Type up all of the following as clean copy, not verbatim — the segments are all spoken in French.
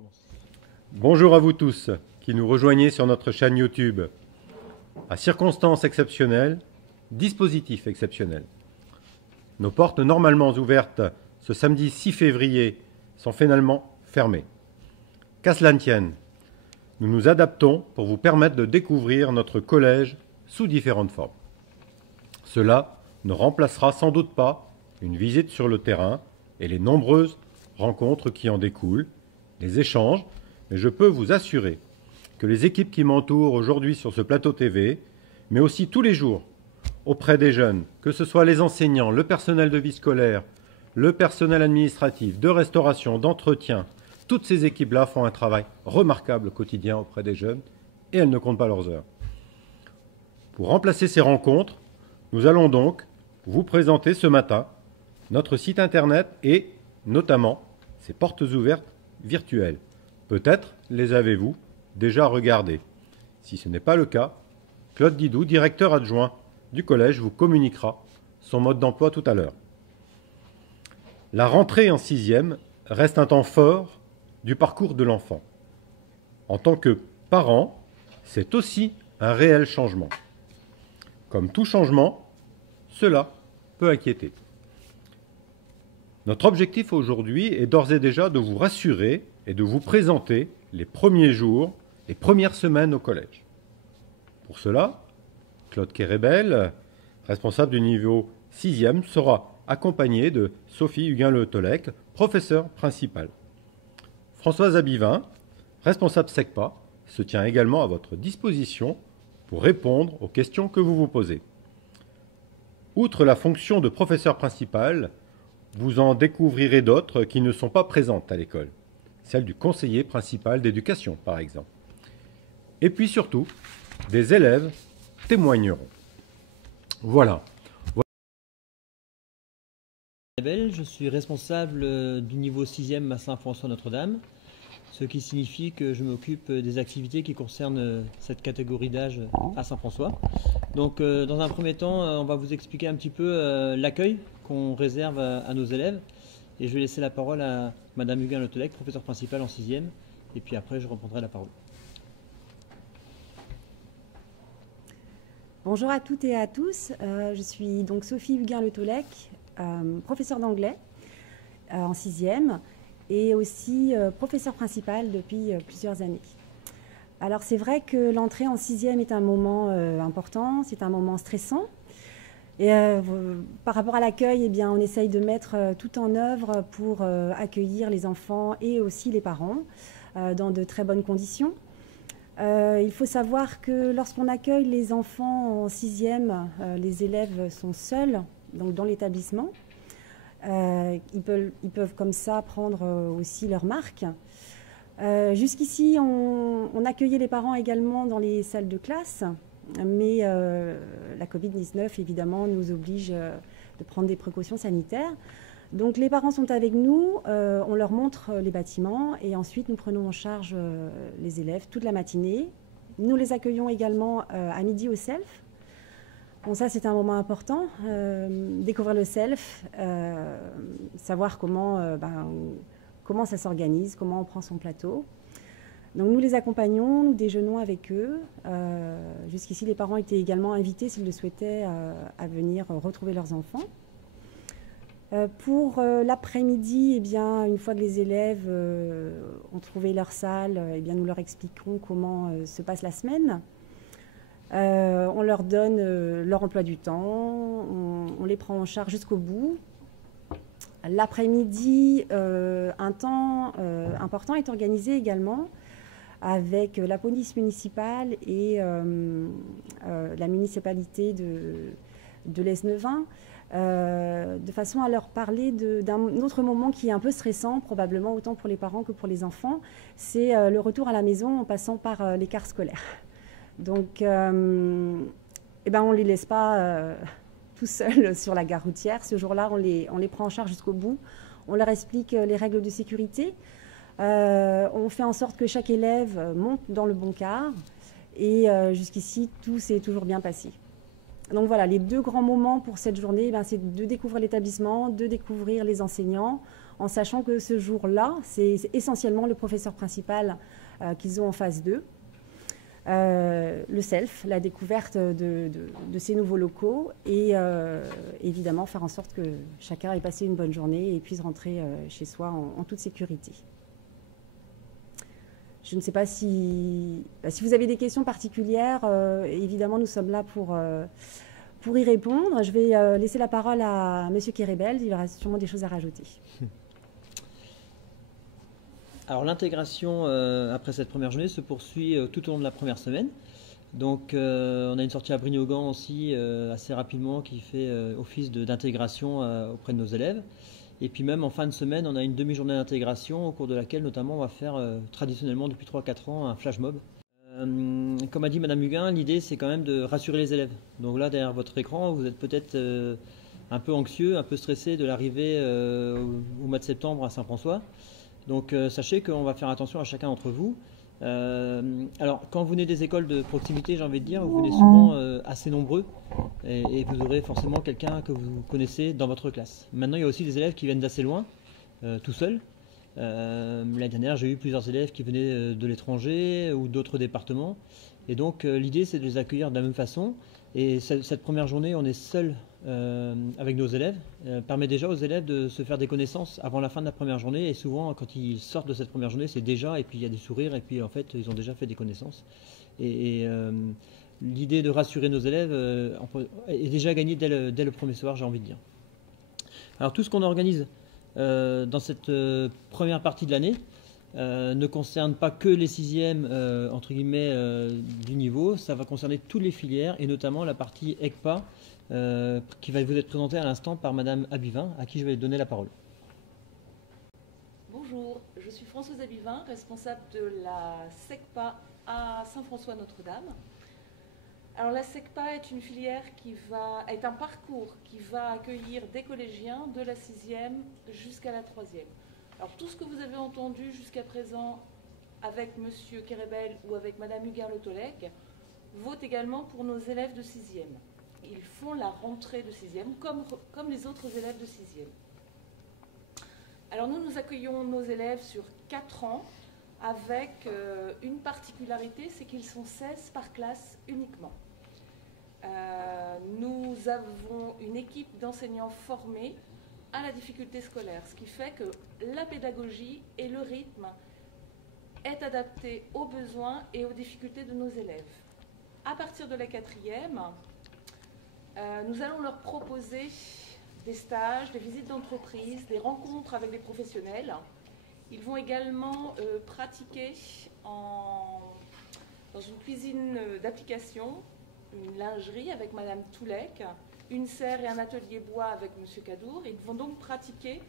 commence. Bonjour à vous tous qui nous rejoignez sur notre chaîne YouTube. À circonstances exceptionnelles, dispositif exceptionnel. Nos portes normalement ouvertes ce samedi 6 février sont finalement fermées. Qu'à cela ne tienne, nous nous adaptons pour vous permettre de découvrir notre collège sous différentes formes. Cela ne remplacera sans doute pas une visite sur le terrain et les nombreuses rencontres qui en découlent, les échanges, mais je peux vous assurer que les équipes qui m'entourent aujourd'hui sur ce plateau TV, mais aussi tous les jours auprès des jeunes, que ce soit les enseignants, le personnel de vie scolaire, le personnel administratif, de restauration, d'entretien, toutes ces équipes-là font un travail remarquable au quotidien auprès des jeunes et elles ne comptent pas leurs heures. Pour remplacer ces rencontres, nous allons donc vous présenter ce matin notre site internet et notamment ses portes ouvertes virtuelles. Peut-être les avez-vous déjà regardées. Si ce n'est pas le cas, Claude Didou, directeur adjoint du collège, vous communiquera son mode d'emploi tout à l'heure. La rentrée en 6e reste un temps fort du parcours de l'enfant. En tant que parent, c'est aussi un réel changement. Comme tout changement, cela peut inquiéter. Notre objectif aujourd'hui est d'ores et déjà de vous rassurer et de vous présenter les premiers jours, les premières semaines au collège. Pour cela, Claude Kérébel, responsable du niveau 6e, sera accompagné de Sophie Huguin-Le Tolec, professeure principale. Françoise Abivin, responsable SECPA, se tient également à votre disposition pour répondre aux questions que vous vous posez. Outre la fonction de professeur principal, vous en découvrirez d'autres qui ne sont pas présentes à l'école, celle du conseiller principal d'éducation par exemple. Et puis surtout, des élèves témoigneront. Voilà. Je suis responsable du niveau 6e à Saint-François-Notre-Dame, ce qui signifie que je m'occupe des activités qui concernent cette catégorie d'âge à Saint-François. Donc dans un premier temps, on va vous expliquer un petit peu l'accueil qu'on réserve à nos élèves. Et je vais laisser la parole à Madame Huguin Le Tolec, professeure principale en 6e. Et puis après, je reprendrai la parole. Bonjour à toutes et à tous. Je suis donc Sophie Huguin Le Tolec, professeure d'anglais en 6e et aussi professeure principale depuis plusieurs années. Alors c'est vrai que l'entrée en 6e est un moment important, c'est un moment stressant. Et par rapport à l'accueil, eh bien, on essaye de mettre tout en œuvre pour accueillir les enfants et aussi les parents dans de très bonnes conditions. Il faut savoir que lorsqu'on accueille les enfants en 6e, les élèves sont seuls donc dans l'établissement. Ils peuvent comme ça prendre aussi leur marque. Jusqu'ici, on accueillait les parents également dans les salles de classe, mais la Covid-19, évidemment, nous oblige de prendre des précautions sanitaires. Donc les parents sont avec nous, on leur montre les bâtiments et ensuite nous prenons en charge les élèves toute la matinée. Nous les accueillons également à midi au self. Bon, ça c'est un moment important, découvrir le self, savoir comment ça s'organise, comment on prend son plateau. Donc nous les accompagnons, nous déjeunons avec eux. Jusqu'ici les parents étaient également invités s'ils le souhaitaient à venir retrouver leurs enfants. Pour l'après-midi, eh bien, une fois que les élèves ont trouvé leur salle, eh bien, nous leur expliquons comment se passe la semaine. On leur donne leur emploi du temps, on les prend en charge jusqu'au bout. L'après-midi, un temps important est organisé également avec la police municipale et la municipalité de l'Esnevin. De façon à leur parler d'un autre moment qui est un peu stressant, probablement autant pour les parents que pour les enfants, c'est le retour à la maison en passant par l'écart scolaire. Donc, on ne les laisse pas tout seuls sur la gare routière. Ce jour-là, on les prend en charge jusqu'au bout. On leur explique les règles de sécurité. On fait en sorte que chaque élève monte dans le bon car. Et jusqu'ici, tout s'est toujours bien passé. Donc voilà, les deux grands moments pour cette journée, c'est de découvrir l'établissement, de découvrir les enseignants, en sachant que ce jour-là, c'est essentiellement le professeur principal qu'ils ont en phase 2. Le self, la découverte de ces nouveaux locaux et évidemment faire en sorte que chacun ait passé une bonne journée et puisse rentrer chez soi en toute sécurité. Je ne sais pas si vous avez des questions particulières, évidemment nous sommes là pour y répondre. Je vais laisser la parole à M. Kérébel, il aura sûrement des choses à rajouter. Alors l'intégration après cette première journée se poursuit tout au long de la première semaine. Donc on a une sortie à Brignogan aussi assez rapidement qui fait office d'intégration auprès de nos élèves. Et puis même en fin de semaine, on a une demi-journée d'intégration au cours de laquelle notamment on va faire traditionnellement depuis 3-4 ans un flash mob. Comme a dit Madame Huguin, l'idée c'est quand même de rassurer les élèves. Donc là derrière votre écran, vous êtes peut-être un peu anxieux, un peu stressé de l'arrivée au mois de septembre à Saint-François. Donc sachez qu'on va faire attention à chacun d'entre vous. Alors quand vous venez des écoles de proximité, j'ai envie de dire, vous venez souvent assez nombreux et vous aurez forcément quelqu'un que vous connaissez dans votre classe. Maintenant il y a aussi des élèves qui viennent d'assez loin, tout seuls. L'année dernière j'ai eu plusieurs élèves qui venaient de l'étranger ou d'autres départements. Et donc l'idée c'est de les accueillir de la même façon. Et cette première journée on est seul avec nos élèves, permet déjà aux élèves de se faire des connaissances avant la fin de la première journée. Et souvent quand ils sortent de cette première journée c'est déjà, et puis il y a des sourires et puis en fait ils ont déjà fait des connaissances. Et l'idée de rassurer nos élèves est déjà gagnée dès le premier soir, j'ai envie de dire. Alors tout ce qu'on organise dans cette première partie de l'année ne concerne pas que les sixièmes entre guillemets du niveau, ça va concerner toutes les filières et notamment la partie ECPA qui va vous être présentée à l'instant par Madame Abivin, à qui je vais donner la parole. Bonjour, je suis Françoise Abivin, responsable de la SECPA à Saint-François-Notre-Dame. Alors la SECPA est une filière est un parcours qui va accueillir des collégiens de la 6e jusqu'à la 3e. Alors tout ce que vous avez entendu jusqu'à présent avec M. Kérébel ou avec Mme Huguin-Le Tolec vaut également pour nos élèves de 6e. Ils font la rentrée de 6e comme les autres élèves de 6e. Alors nous accueillons nos élèves sur 4 ans avec une particularité, c'est qu'ils sont 16 par classe uniquement. Nous avons une équipe d'enseignants formés à la difficulté scolaire, ce qui fait que la pédagogie et le rythme est adapté aux besoins et aux difficultés de nos élèves. À partir de la 4e, nous allons leur proposer des stages, des visites d'entreprise, des rencontres avec des professionnels. Ils vont également pratiquer dans une cuisine d'application, une lingerie avec Madame Toulec, une serre et un atelier bois avec Monsieur Cadour. Ils vont donc pratiquer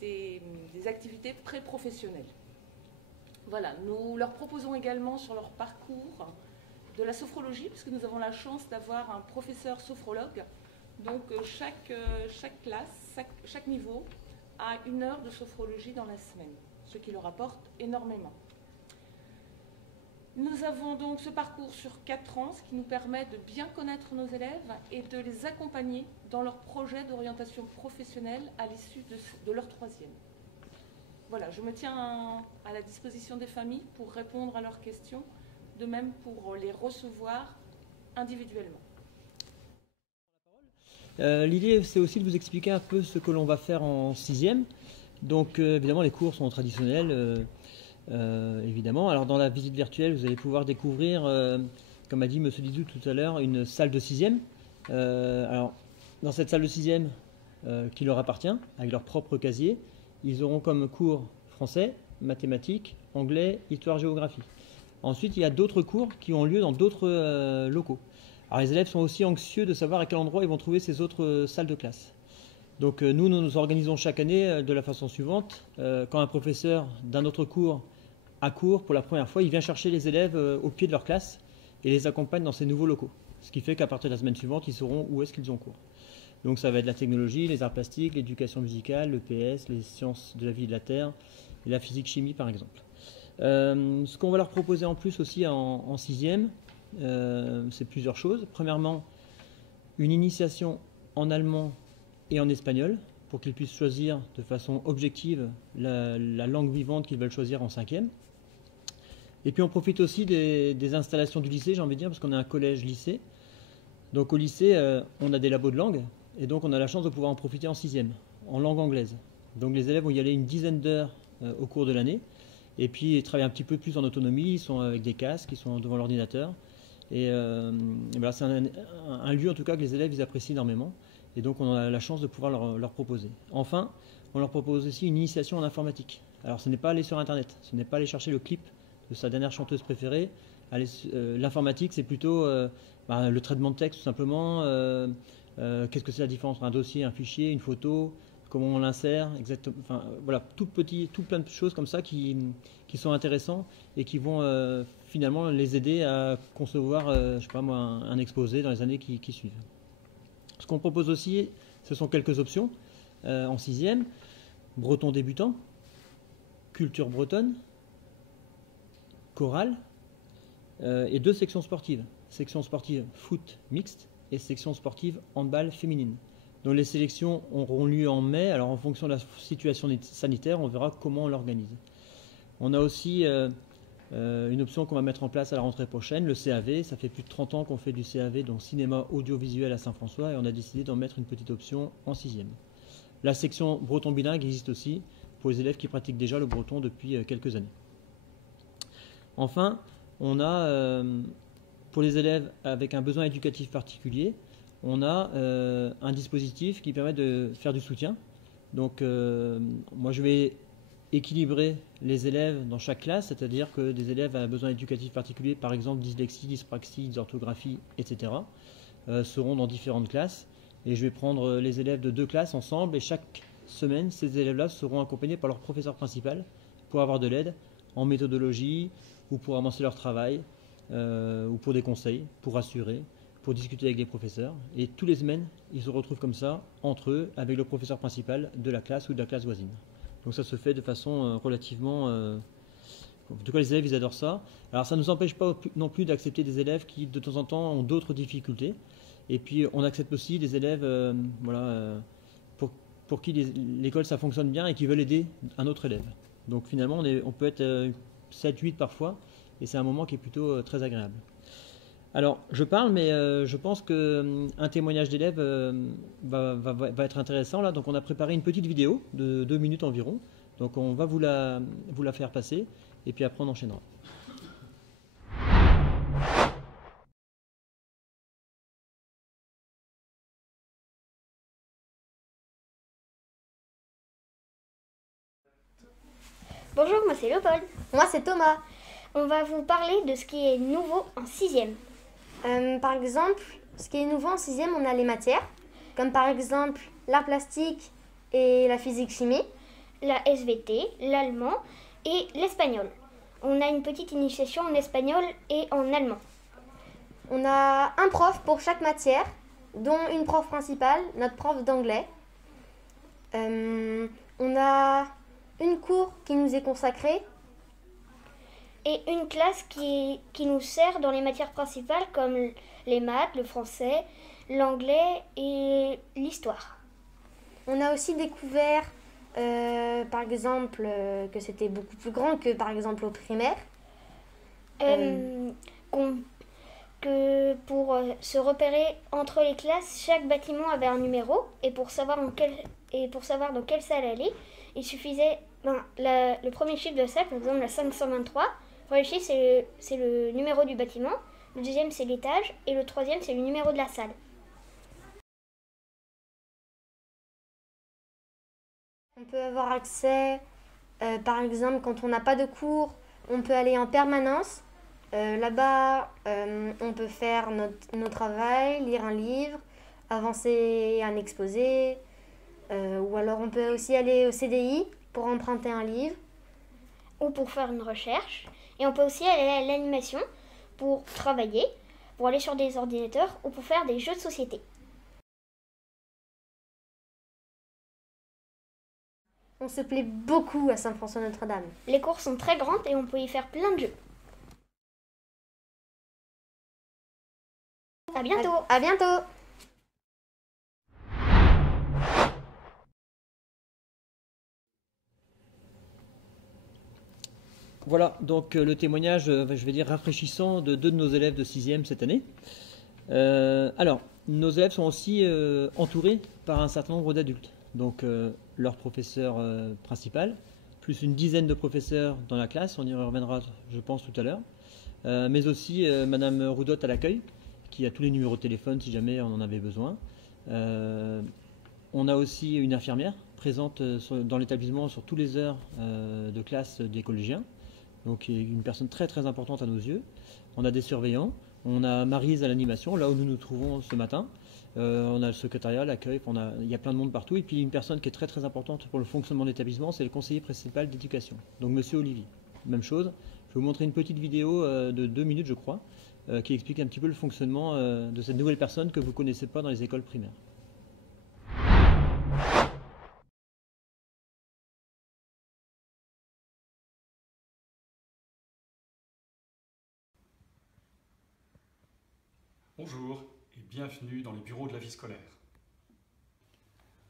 des activités pré-professionnelles. Voilà, nous leur proposons également sur leur parcours de la sophrologie, puisque nous avons la chance d'avoir un professeur sophrologue. Donc chaque classe, chaque niveau a 1 heure de sophrologie dans la semaine, ce qui leur apporte énormément. Nous avons donc ce parcours sur 4 ans, ce qui nous permet de bien connaître nos élèves et de les accompagner dans leur projet d'orientation professionnelle à l'issue de leur 3e. Voilà, je me tiens à la disposition des familles pour répondre à leurs questions, de même pour les recevoir individuellement. L'idée c'est aussi de vous expliquer un peu ce que l'on va faire en 6e. Donc évidemment les cours sont traditionnels. Évidemment. Alors dans la visite virtuelle, vous allez pouvoir découvrir, comme a dit M. Didou tout à l'heure, une salle de 6e. Alors dans cette salle de 6e qui leur appartient, avec leur propre casier, ils auront comme cours français, mathématiques, anglais, histoire, géographie. Ensuite, il y a d'autres cours qui ont lieu dans d'autres locaux. Alors les élèves sont aussi anxieux de savoir à quel endroit ils vont trouver ces autres salles de classe. Donc nous nous organisons chaque année de la façon suivante. Quand un professeur d'un autre cours a cours pour la première fois, il vient chercher les élèves au pied de leur classe et les accompagne dans ces nouveaux locaux. Ce qui fait qu'à partir de la semaine suivante, ils sauront où est-ce qu'ils ont cours. Donc ça va être la technologie, les arts plastiques, l'éducation musicale, le PS, les sciences de la vie et de la terre, et la physique-chimie par exemple. Ce qu'on va leur proposer en plus aussi en 6e, c'est plusieurs choses. Premièrement, une initiation en allemand et en espagnol, pour qu'ils puissent choisir de façon objective la langue vivante qu'ils veulent choisir en 5e. Et puis on profite aussi des installations du lycée, j'ai envie de dire, parce qu'on a un collège-lycée. Donc au lycée, on a des labos de langue, et donc on a la chance de pouvoir en profiter en 6e, en langue anglaise. Donc les élèves vont y aller une dizaine d'heures au cours de l'année, et puis ils travaillent un petit peu plus en autonomie, ils sont avec des casques, ils sont devant l'ordinateur. Et voilà, c'est un lieu en tout cas que les élèves ils apprécient énormément. Et donc on a la chance de pouvoir leur proposer. Enfin, on leur propose aussi une initiation en informatique. Alors ce n'est pas aller sur Internet, ce n'est pas aller chercher le clip de sa dernière chanteuse préférée. L'informatique, c'est plutôt le traitement de texte tout simplement. Qu'est-ce que c'est la différence entre un dossier, un fichier, une photo, comment on l'insère, exactement. Enfin, voilà, tout plein de choses comme ça qui sont intéressants et qui vont finalement les aider à concevoir, je sais pas moi, un exposé dans les années qui suivent. Ce qu'on propose aussi, ce sont quelques options en 6e. Breton débutant, culture bretonne, chorale et 2 sections sportives. Section sportive foot mixte et section sportive handball féminine. Donc les sélections auront lieu en mai. Alors en fonction de la situation sanitaire, on verra comment on l'organise. On a aussi une option qu'on va mettre en place à la rentrée prochaine, le CAV. Ça fait plus de 30 ans qu'on fait du CAV, donc cinéma audiovisuel à Saint-François, et on a décidé d'en mettre une petite option en 6e. La section breton bilingue existe aussi pour les élèves qui pratiquent déjà le breton depuis quelques années. Enfin, on a, pour les élèves avec un besoin éducatif particulier, on a un dispositif qui permet de faire du soutien. Donc, moi je vais équilibrer les élèves dans chaque classe, c'est-à-dire que des élèves à besoin éducatif particulier, par exemple dyslexie, dyspraxie, dysorthographie, etc., seront dans différentes classes. Et je vais prendre les élèves de 2 classes ensemble, et chaque semaine, ces élèves-là seront accompagnés par leur professeur principal pour avoir de l'aide en méthodologie, ou pour avancer leur travail, ou pour des conseils, pour rassurer, pour discuter avec les professeurs. Et tous les semaines, ils se retrouvent comme ça, entre eux, avec le professeur principal de la classe ou de la classe voisine. Donc ça se fait de façon relativement... en tout cas, les élèves, ils adorent ça. Alors ça ne nous empêche pas non plus d'accepter des élèves qui, de temps en temps, ont d'autres difficultés. Et puis, on accepte aussi des élèves pour qui l'école, ça fonctionne bien et qui veulent aider un autre élève. Donc finalement, on peut être 7-8 parfois, et c'est un moment qui est plutôt très agréable. Alors, je parle, mais je pense qu'un témoignage d'élève va être intéressant là. Donc on a préparé une petite vidéo de 2 minutes environ. Donc on va vous la faire passer, et puis après on enchaînera. Bonjour, moi c'est Léopold. Moi, c'est Thomas. On va vous parler de ce qui est nouveau en 6e. Par exemple, ce qui est nouveau en 6e, on a les matières, comme par exemple l'art plastique et la physique-chimie. La SVT, l'allemand et l'espagnol. On a une petite initiation en espagnol et en allemand. On a un prof pour chaque matière, dont une prof principale, notre prof d'anglais. On a une cour qui nous est consacrée. Et une classe qui nous sert dans les matières principales comme les maths, le français, l'anglais et l'histoire. On a aussi découvert, par exemple, que c'était beaucoup plus grand que par exemple au primaire. Que pour se repérer entre les classes, chaque bâtiment avait un numéro, et pour savoir dans quelle salle aller, il suffisait le premier chiffre de la salle, par exemple la 523. Le premier chiffre c'est le numéro du bâtiment, le deuxième c'est l'étage et le troisième c'est le numéro de la salle. On peut avoir accès, par exemple quand on n'a pas de cours, on peut aller en permanence. Là-bas, on peut faire nos travail, lire un livre, avancer un exposé, ou alors on peut aussi aller au CDI pour emprunter un livre. Ou pour faire une recherche. Et on peut aussi aller à l'animation pour travailler, pour aller sur des ordinateurs ou pour faire des jeux de société. On se plaît beaucoup à Saint-François-Notre-Dame. Les cours sont très grandes et on peut y faire plein de jeux. bientôt. À bientôt. Voilà, donc le témoignage, je vais dire, rafraîchissant de deux de nos élèves de 6e cette année. Alors, nos élèves sont aussi entourés par un certain nombre d'adultes. Donc, leur professeur principal, plus une dizaine de professeurs dans la classe, on y reviendra, je pense, tout à l'heure. Mais aussi Madame Roudotte à l'accueil, qui a tous les numéros de téléphone si jamais on en avait besoin. On a aussi une infirmière présente dans l'établissement sur toutes les heures de classe des collégiens. Donc une personne très très importante à nos yeux. On a des surveillants, on a Maryse à l'animation, là où nous nous trouvons ce matin. On a le secrétariat, l'accueil, il y a plein de monde partout. Et puis une personne qui est très très importante pour le fonctionnement de l'établissement, c'est le conseiller principal d'éducation, donc Monsieur Olivier. Même chose, je vais vous montrer une petite vidéo de 2 minutes je crois, qui explique un petit peu le fonctionnement de cette nouvelle personne que vous ne connaissez pas dans les écoles primaires. Bonjour et bienvenue dans les bureaux de la vie scolaire.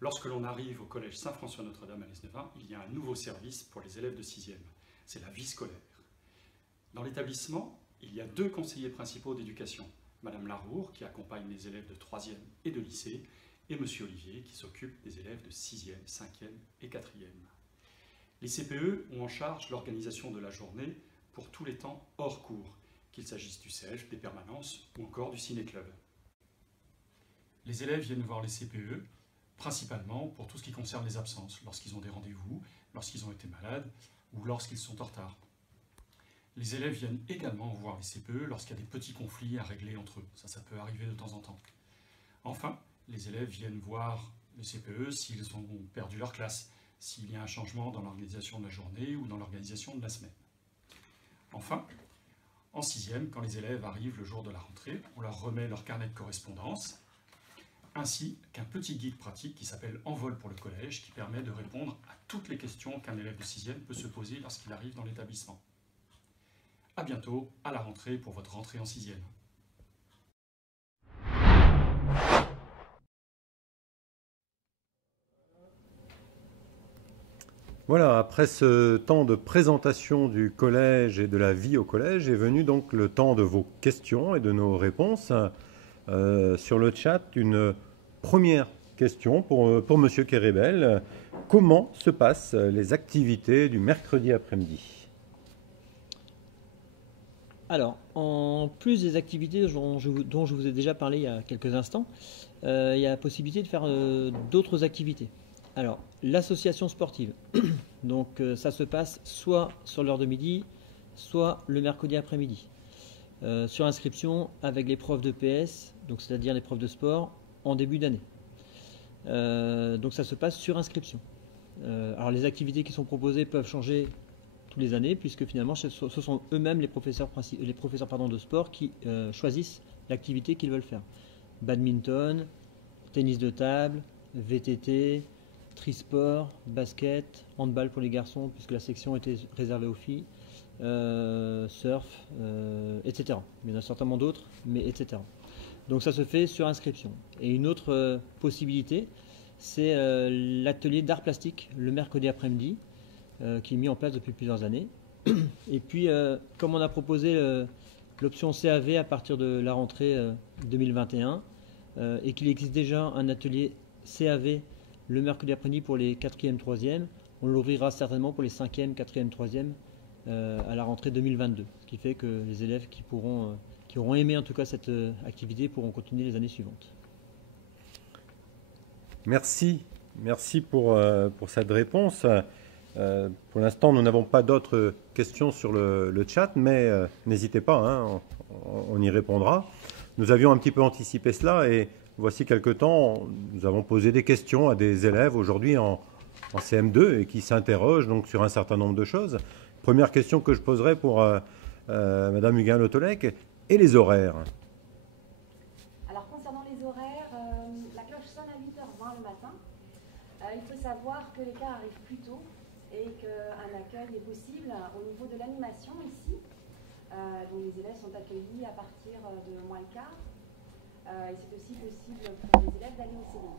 Lorsque l'on arrive au collège Saint-François-Notre-Dame à l'Esnevin, il y a un nouveau service pour les élèves de 6e, c'est la vie scolaire. Dans l'établissement, il y a 2 conseillers principaux d'éducation, Madame Larour qui accompagne les élèves de 3e et de lycée, et Monsieur Olivier qui s'occupe des élèves de 6e, 5e et 4e. Les CPE ont en charge l'organisation de la journée pour tous les temps hors cours, qu'il s'agisse du CEF, des permanences ou encore du ciné-club. Les élèves viennent voir les CPE principalement pour tout ce qui concerne les absences, lorsqu'ils ont des rendez-vous, lorsqu'ils ont été malades ou lorsqu'ils sont en retard. Les élèves viennent également voir les CPE lorsqu'il y a des petits conflits à régler entre eux, ça peut arriver de temps en temps. Enfin, les élèves viennent voir les CPE s'ils ont perdu leur classe, s'il y a un changement dans l'organisation de la journée ou dans l'organisation de la semaine. Enfin, en 6e, quand les élèves arrivent le jour de la rentrée, on leur remet leur carnet de correspondance, ainsi qu'un petit guide pratique qui s'appelle Envol pour le collège, qui permet de répondre à toutes les questions qu'un élève de 6e peut se poser lorsqu'il arrive dans l'établissement. A bientôt, à la rentrée pour votre rentrée en 6e. Voilà, après ce temps de présentation du collège et de la vie au collège, est venu donc le temps de vos questions et de nos réponses. Sur le chat, une première question pour Monsieur Kérébel. Comment se passent les activités du mercredi après-midi? Alors, en plus des activités dont je vous ai déjà parlé il y a quelques instants, il y a la possibilité de faire d'autres activités. Alors, l'association sportive, donc ça se passe soit sur l'heure de midi, soit le mercredi après-midi. Sur inscription avec les profs de PS, donc c'est-à-dire les profs de sport, en début d'année. Donc ça se passe sur inscription. Alors les activités qui sont proposées peuvent changer tous les années, puisque finalement ce sont eux-mêmes les professeurs de sport qui choisissent l'activité qu'ils veulent faire. Badminton, tennis de table, VTT, trisport, basket, handball pour les garçons, puisque la section était réservée aux filles, surf, etc. Il y en a certainement d'autres, mais etc. Donc ça se fait sur inscription. Et une autre possibilité, c'est l'atelier d'art plastique le mercredi après-midi, qui est mis en place depuis plusieurs années. Et puis, comme on a proposé l'option CAV à partir de la rentrée 2021, et qu'il existe déjà un atelier CAV le mercredi après-midi pour les 4e, 3e, on l'ouvrira certainement pour les 5e, 4e, 3e à la rentrée 2022. Ce qui fait que les élèves qui auront aimé en tout cas cette activité pourront continuer les années suivantes. Merci pour cette réponse. Pour l'instant, nous n'avons pas d'autres questions sur le chat, mais n'hésitez pas, hein, on y répondra. Nous avions un petit peu anticipé cela et voici quelque temps, nous avons posé des questions à des élèves aujourd'hui en CM2 et qui s'interrogent donc sur un certain nombre de choses. Première question que je poserai pour Madame Huguin-Le Tolec, et les horaires? Alors concernant les horaires, la cloche sonne à 8h20 le matin. Il faut savoir que les cas arrivent plus tôt et qu'un accueil est possible au niveau de l'animation ici. Donc les élèves sont accueillis à partir de moins le quart. et c'est aussi possible pour les élèves d'aller au CDI.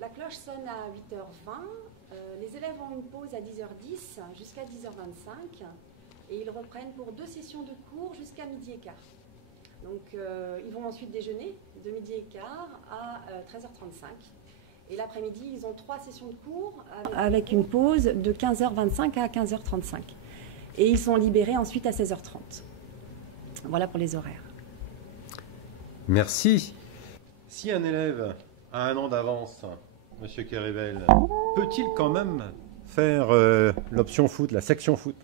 La cloche sonne à 8h20. Les élèves ont une pause à 10h10 jusqu'à 10h25 et ils reprennent pour 2 sessions de cours jusqu'à midi et quart. Donc ils vont ensuite déjeuner de midi et quart à 13h35 et l'après-midi ils ont 3 sessions de cours avec une pause de 15h25 à 15h35 et ils sont libérés ensuite à 16h30. Voilà pour les horaires. Merci. Si un élève a 1 an d'avance, Monsieur Kerevel, peut-il quand même faire l'option foot, la section foot?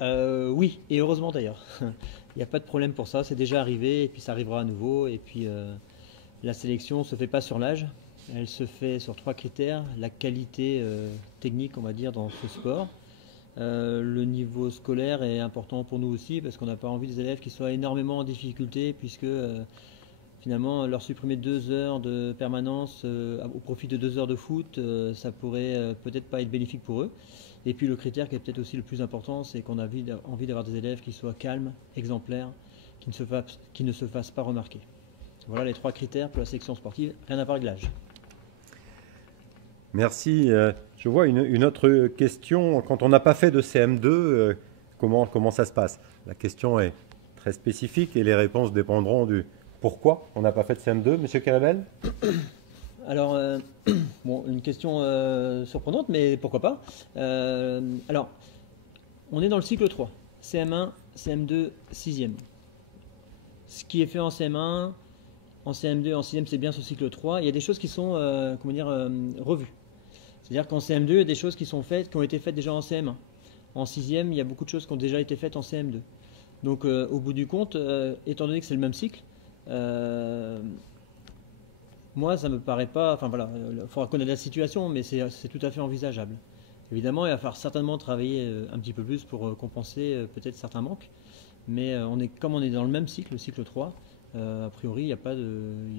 Oui, et heureusement d'ailleurs. Il n'y a pas de problème pour ça, c'est déjà arrivé, et puis ça arrivera à nouveau. Et puis la sélection ne se fait pas sur l'âge, elle se fait sur 3 critères. La qualité technique, on va dire, dans ce sport. Le niveau scolaire est important pour nous aussi, parce qu'on n'a pas envie des élèves qui soient énormément en difficulté, puisque finalement leur supprimer 2 heures de permanence au profit de 2 heures de foot, ça pourrait peut-être pas être bénéfique pour eux. Et puis le critère qui est peut-être aussi le plus important, c'est qu'on a envie d'avoir des élèves qui soient calmes, exemplaires, qui ne se fassent pas remarquer. Voilà les 3 critères pour la sélection sportive, rien à voir avec l'âge. Merci. Je vois une autre question. Quand on n'a pas fait de CM2, comment ça se passe? La question est très spécifique et les réponses dépendront du pourquoi on n'a pas fait de CM2, Monsieur Kerevel? Alors, bon, une question surprenante, mais pourquoi pas. Alors, on est dans le cycle 3, CM1, CM2, 6e. Ce qui est fait en CM1, en CM2, en 6e, c'est bien ce cycle 3. Il y a des choses qui sont revues. C'est-à-dire qu'en CM2, il y a des choses qui sont faites, qui ont été faites déjà en CM1. En 6e, il y a beaucoup de choses qui ont déjà été faites en CM2. Donc, au bout du compte, étant donné que c'est le même cycle, moi, ça me paraît pas. Enfin voilà, il faudra connaître la situation, mais c'est tout à fait envisageable. Évidemment, il va falloir certainement travailler un petit peu plus pour compenser peut-être certains manques. Mais comme on est dans le même cycle, le cycle 3, a priori, il n'y a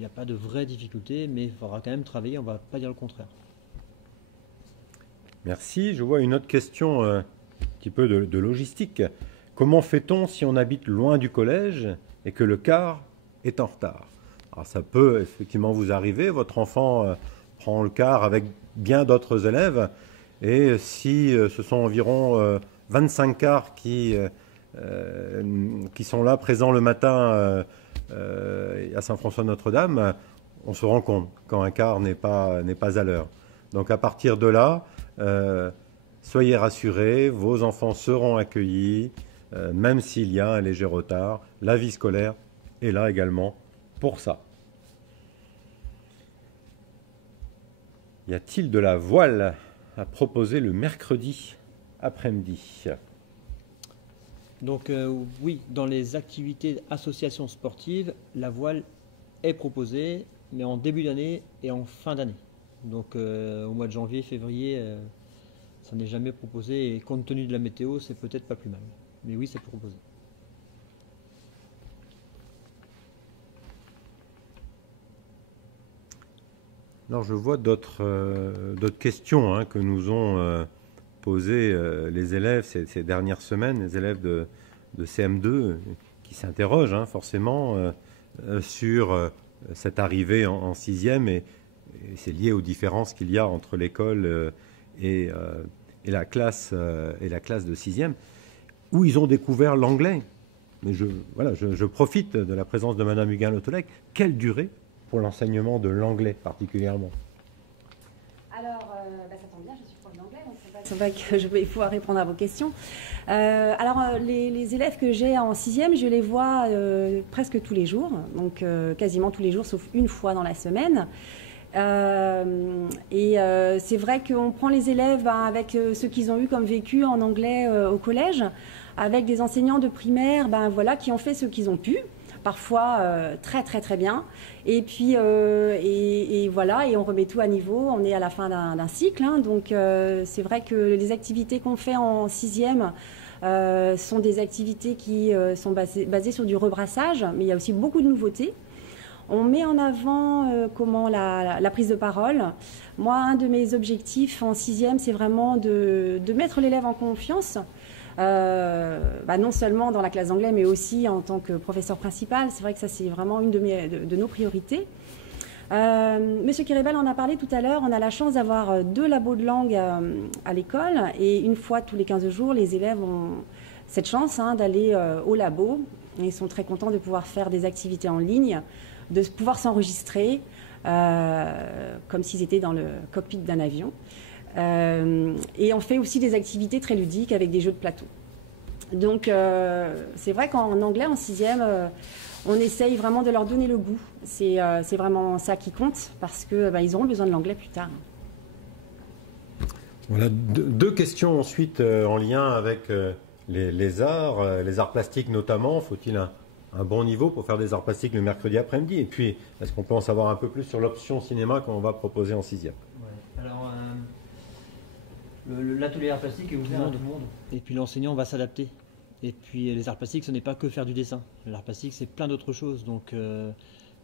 pas de vraie difficulté, mais il faudra quand même travailler, on ne va pas dire le contraire. Merci. Je vois une autre question, un petit peu de logistique. Comment fait-on si on habite loin du collège et que le car est en retard? Alors, ça peut effectivement vous arriver, votre enfant prend le car avec bien d'autres élèves, et si ce sont environ 25 cars qui sont là, présents le matin à Saint-François-Notre-Dame, on se rend compte quand un car n'est pas à l'heure. Donc à partir de là, soyez rassurés, vos enfants seront accueillis, même s'il y a un léger retard. La vie scolaire est là également pour ça. Y a-t-il de la voile à proposer le mercredi après-midi? Donc oui, dans les activités associations sportives, la voile est proposée, mais en début d'année et en fin d'année. Donc au mois de janvier, février, ça n'est jamais proposé, et compte tenu de la météo, c'est peut-être pas plus mal. Mais oui, c'est proposé. Alors je vois d'autres questions que nous ont posées les élèves ces dernières semaines, les élèves de CM2 qui s'interrogent forcément sur cette arrivée en 6e, et c'est lié aux différences qu'il y a entre l'école et la classe de 6e, où ils ont découvert l'anglais. Mais je profite de la présence de Madame Huguin-Le Tolec. Quelle durée pour l'enseignement de l'anglais particulièrement? Alors, ça tombe bien, je suis prof d'anglais, donc c'est vrai que je vais pouvoir répondre à vos questions. Les élèves que j'ai en 6e, je les vois presque tous les jours, donc quasiment tous les jours, sauf une fois dans la semaine. C'est vrai qu'on prend les élèves avec ce qu'ils ont eu comme vécu en anglais au collège, avec des enseignants de primaire qui ont fait ce qu'ils ont pu. Parfois très très très bien, et puis voilà, et on remet tout à niveau. On est à la fin d'un cycle, donc c'est vrai que les activités qu'on fait en 6e sont des activités qui sont basées sur du rebrassage, mais il y a aussi beaucoup de nouveautés. On met en avant la prise de parole. Moi, un de mes objectifs en 6e, c'est vraiment de mettre l'élève en confiance. non seulement dans la classe d'anglais, mais aussi en tant que professeur principal. C'est vrai que ça, c'est vraiment une de nos priorités. Monsieur Kiribel en a parlé tout à l'heure. On a la chance d'avoir 2 labos de langue à l'école. Et une fois tous les 15 jours, les élèves ont cette chance d'aller au labo. Ils sont très contents de pouvoir faire des activités en ligne, de pouvoir s'enregistrer comme s'ils étaient dans le cockpit d'un avion. Et on fait aussi des activités très ludiques avec des jeux de plateau. Donc c'est vrai qu'en anglais, en 6e, on essaye vraiment de leur donner le goût. C'est vraiment ça qui compte parce qu'ils auront besoin de l'anglais plus tard. Voilà 2 questions ensuite en lien avec les arts plastiques notamment. Faut-il un bon niveau pour faire des arts plastiques le mercredi après-midi? Et puis, est-ce qu'on peut en savoir un peu plus sur l'option cinéma qu'on va proposer en 6e? Ouais. Alors, l'atelier art plastique est ouvert à tout le monde. Et puis l'enseignant va s'adapter. Et puis les arts plastiques, ce n'est pas que faire du dessin. L'art plastique, c'est plein d'autres choses. Donc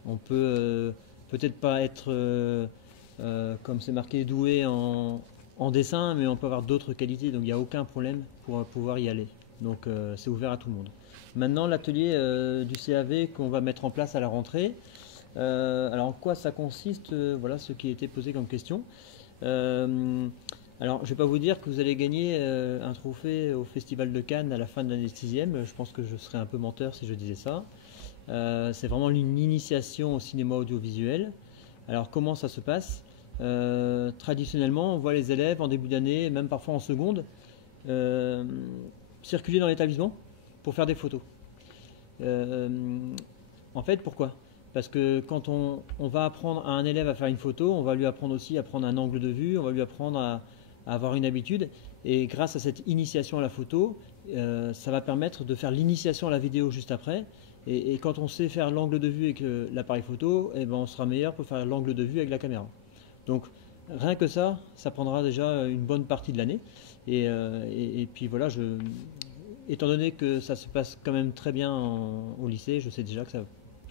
on peut peut-être pas être, comme c'est marqué, doué en dessin, mais on peut avoir d'autres qualités. Donc il n'y a aucun problème pour pouvoir y aller. Donc c'est ouvert à tout le monde. Maintenant, l'atelier du CAV qu'on va mettre en place à la rentrée. Alors en quoi ça consiste? Voilà ce qui a été posé comme question. Alors, je ne vais pas vous dire que vous allez gagner un trophée au Festival de Cannes à la fin de l'année 6e. Je pense que je serais un peu menteur si je disais ça. C'est vraiment une initiation au cinéma audiovisuel. Alors, comment ça se passe? Traditionnellement, on voit les élèves en début d'année, même parfois en seconde, circuler dans l'établissement pour faire des photos. En fait, pourquoi? Parce que quand on va apprendre à un élève à faire une photo, on va lui apprendre aussi à prendre un angle de vue, on va lui apprendre à avoir une habitude. Et grâce à cette initiation à la photo, ça va permettre de faire l'initiation à la vidéo juste après. Et quand on sait faire l'angle de vue avec l'appareil photo, eh ben on sera meilleur pour faire l'angle de vue avec la caméra. Donc rien que ça prendra déjà une bonne partie de l'année. Et puis voilà, étant donné que ça se passe quand même très bien au lycée, je sais déjà que ça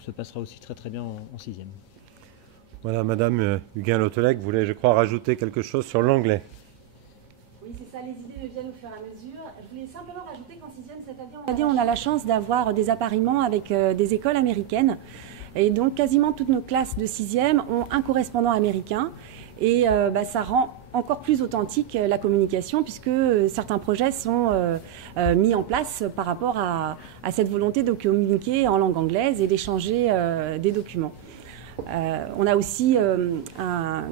se passera aussi très très bien en 6e. Voilà, Madame Huguin-Lautelec voulait, je crois, rajouter quelque chose sur l'anglais. Oui, c'est ça, les idées me viennent au fur et à mesure. Je voulais simplement rajouter qu'en 6e, cette année, on a la chance d'avoir des appariements avec des écoles américaines. Et donc, quasiment toutes nos classes de 6e ont un correspondant américain. Et ça rend encore plus authentique la communication puisque certains projets sont mis en place par rapport à cette volonté de communiquer en langue anglaise et d'échanger des documents. On a aussi un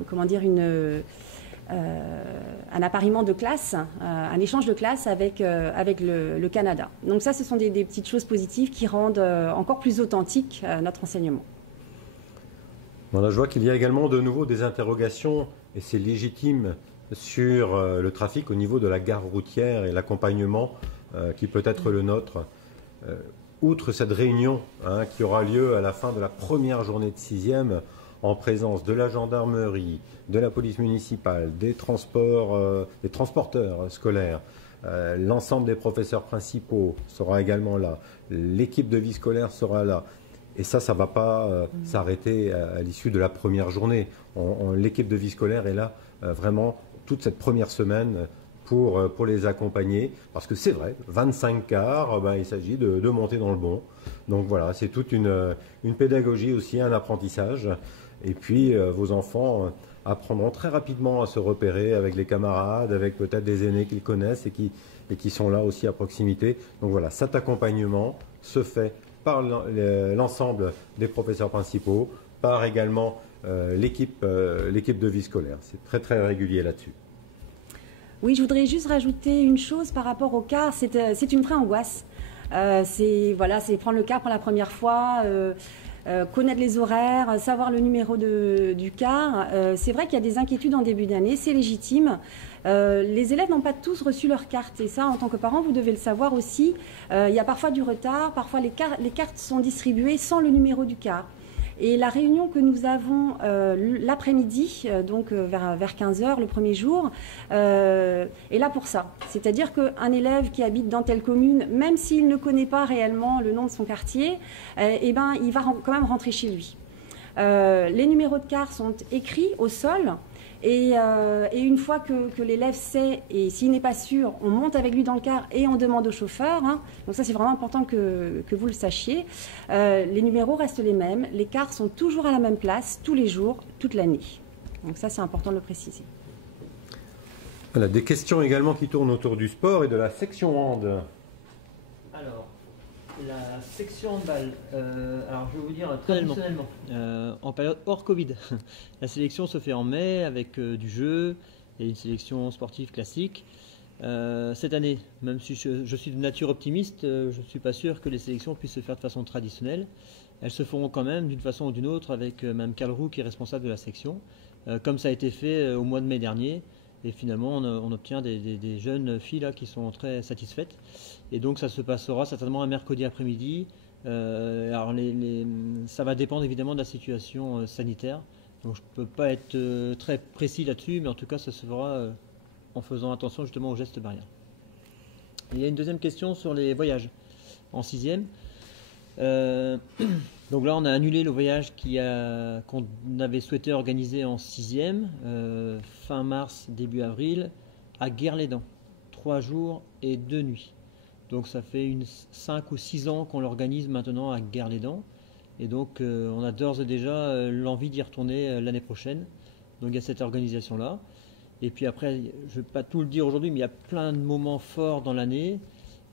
appariement de classe, un échange de classe avec le Canada. Donc ça, ce sont des petites choses positives qui rendent encore plus authentique notre enseignement. Voilà, je vois qu'il y a également de nouveau des interrogations, et c'est légitime, sur le trafic au niveau de la gare routière et l'accompagnement qui peut être le nôtre. Outre cette réunion qui aura lieu à la fin de la première journée de 6e, en présence de la gendarmerie, de la police municipale, des transporteurs scolaires, l'ensemble des professeurs principaux sera également là, l'équipe de vie scolaire sera là. Et ça ne va pas s'arrêter à l'issue de la première journée. L'équipe de vie scolaire est là vraiment toute cette première semaine pour les accompagner. Parce que c'est vrai, 25 cars, il s'agit de monter dans le bon. Donc voilà, c'est toute une pédagogie aussi, un apprentissage. Et puis vos enfants apprendront très rapidement à se repérer avec les camarades, avec peut-être des aînés qu'ils connaissent et qui sont là aussi à proximité. Donc voilà, cet accompagnement se fait par l'ensemble des professeurs principaux, par également l'équipe de vie scolaire. C'est très très régulier là-dessus. Oui, je voudrais juste rajouter une chose par rapport au car. C'est une vraie angoisse. C'est prendre le car pour la première fois, connaître les horaires, savoir le numéro du car. C'est vrai qu'il y a des inquiétudes en début d'année, c'est légitime. Les élèves n'ont pas tous reçu leur carte et ça, en tant que parent, vous devez le savoir aussi. Il y a parfois du retard, parfois les cartes sont distribuées sans le numéro du car. Et la réunion que nous avons l'après-midi, donc vers 15h le premier jour, est là pour ça. C'est-à-dire qu'un élève qui habite dans telle commune, même s'il ne connaît pas réellement le nom de son quartier, il va quand même rentrer chez lui. Les numéros de car sont écrits au sol. Et une fois que l'élève sait, et s'il n'est pas sûr, on monte avec lui dans le car et on demande au chauffeur. Hein. Donc ça, c'est vraiment important que vous le sachiez. Les numéros restent les mêmes. Les cars sont toujours à la même place, tous les jours, toute l'année. Donc ça, c'est important de le préciser. Voilà, des questions également qui tournent autour du sport et de la section hand. Alors, la section handball, alors je vais vous dire traditionnellement, en période hors Covid, la sélection se fait en mai avec du jeu et une sélection sportive classique. Cette année, même si je suis de nature optimiste, je ne suis pas sûr que les sélections puissent se faire de façon traditionnelle. Elles se feront quand même d'une façon ou d'une autre avec Mme Carl Roux qui est responsable de la section, comme ça a été fait au mois de mai dernier. Et finalement, on obtient des jeunes filles là, qui sont très satisfaites. Et donc, ça se passera certainement un mercredi après-midi. Alors, ça va dépendre évidemment de la situation sanitaire. Donc, je ne peux pas être très précis là-dessus, mais en tout cas, ça se fera en faisant attention justement aux gestes barrières. Et il y a une deuxième question sur les voyages en 6e. Donc là, on a annulé le voyage qu'on avait souhaité organiser en 6e, fin mars, début avril, à Guerre-les-Dents. 3 jours et 2 nuits. Donc ça fait 5 ou 6 ans qu'on l'organise maintenant à Guerre-les-Dents. Et donc on a d'ores et déjà l'envie d'y retourner l'année prochaine. Donc il y a cette organisation-là. Et puis après, je ne vais pas tout le dire aujourd'hui, mais il y a plein de moments forts dans l'année.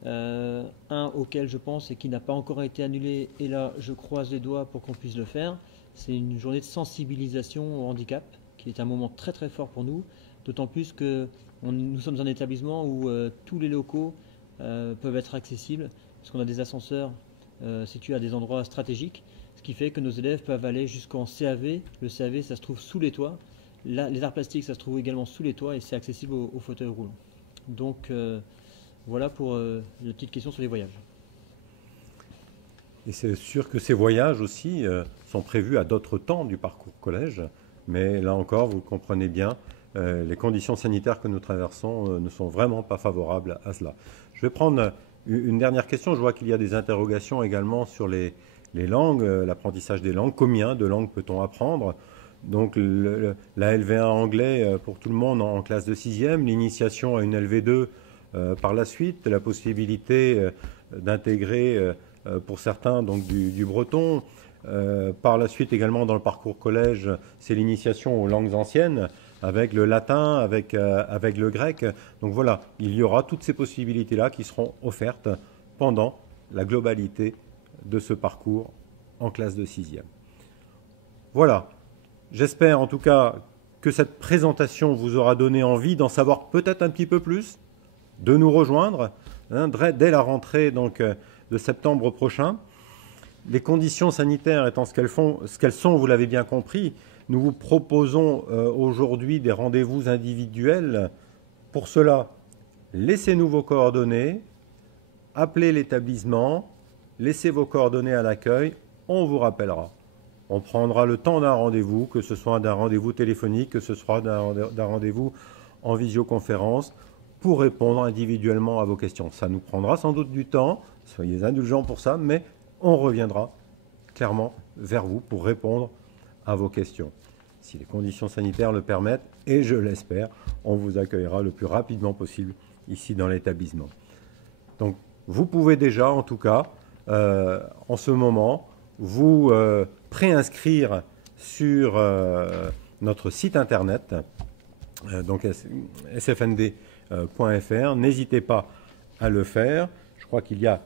Un auquel je pense et qui n'a pas encore été annulé, et là je croise les doigts pour qu'on puisse le faire, c'est une journée de sensibilisation au handicap qui est un moment très très fort pour nous, d'autant plus que nous sommes un établissement où tous les locaux peuvent être accessibles parce qu'on a des ascenseurs situés à des endroits stratégiques, ce qui fait que nos élèves peuvent aller jusqu'en CAV. Le CAV, ça se trouve sous les toits, là, les arts plastiques, ça se trouve également sous les toits et c'est accessible aux fauteuils roulants. Donc voilà pour les petites questions sur les voyages. Et c'est sûr que ces voyages aussi sont prévus à d'autres temps du parcours collège, mais là encore, vous comprenez bien, les conditions sanitaires que nous traversons ne sont vraiment pas favorables à cela. Je vais prendre une dernière question. Je vois qu'il y a des interrogations également sur les langues, l'apprentissage des langues. Combien de langues peut-on apprendre? Donc la LV1 anglais pour tout le monde en classe de 6e, l'initiation à une LV2 par la suite, la possibilité d'intégrer pour certains donc du breton. Par la suite également dans le parcours collège, c'est l'initiation aux langues anciennes avec le latin, avec le grec. Donc voilà, il y aura toutes ces possibilités-là qui seront offertes pendant la globalité de ce parcours en classe de 6e. Voilà, j'espère en tout cas que cette présentation vous aura donné envie d'en savoir peut-être un petit peu plus, de nous rejoindre dès la rentrée donc, de septembre prochain. Les conditions sanitaires étant ce qu'elles sont, vous l'avez bien compris, nous vous proposons aujourd'hui des rendez-vous individuels. Pour cela, laissez-nous vos coordonnées, appelez l'établissement, laissez vos coordonnées à l'accueil, on vous rappellera. On prendra le temps d'un rendez-vous, que ce soit d'un rendez-vous téléphonique, que ce soit d'un rendez-vous en visioconférence, pour répondre individuellement à vos questions. Ça nous prendra sans doute du temps, soyez indulgents pour ça, mais on reviendra clairement vers vous pour répondre à vos questions. Si les conditions sanitaires le permettent, et je l'espère, on vous accueillera le plus rapidement possible ici dans l'établissement. Donc, vous pouvez déjà, en tout cas, en ce moment, vous préinscrire sur notre site internet, donc sfnd.fr. N'hésitez pas à le faire. Je crois qu'il y a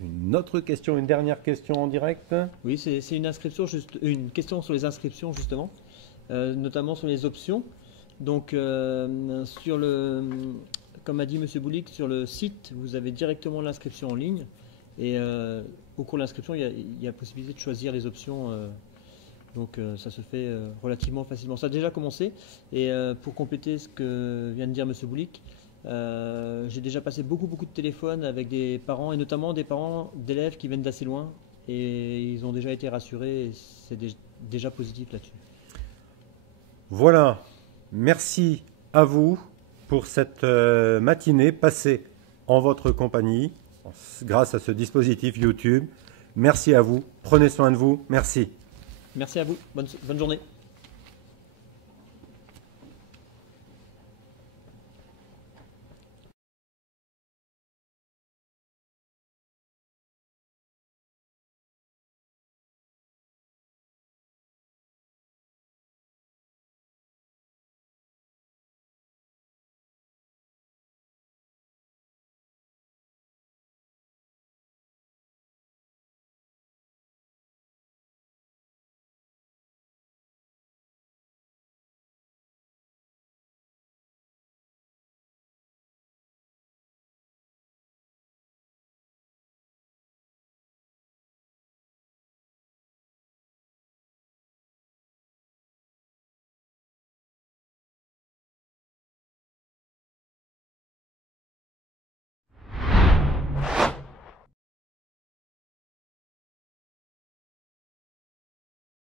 une autre question, une dernière question en direct. Oui, c'est une question sur les inscriptions justement, notamment sur les options. Donc, comme a dit M. Boulic, sur le site, vous avez directement l'inscription en ligne. Et au cours de l'inscription, il y a possibilité de choisir les options. Donc ça se fait relativement facilement. Ça a déjà commencé. Et pour compléter ce que vient de dire M. Boulic, j'ai déjà passé beaucoup de téléphones avec des parents, et notamment des parents d'élèves qui viennent d'assez loin. Et ils ont déjà été rassurés. Et c'est déjà positif là-dessus. Voilà. Merci à vous pour cette matinée passée en votre compagnie grâce à ce dispositif YouTube. Merci à vous. Prenez soin de vous. Merci. Merci à vous. Bonne journée.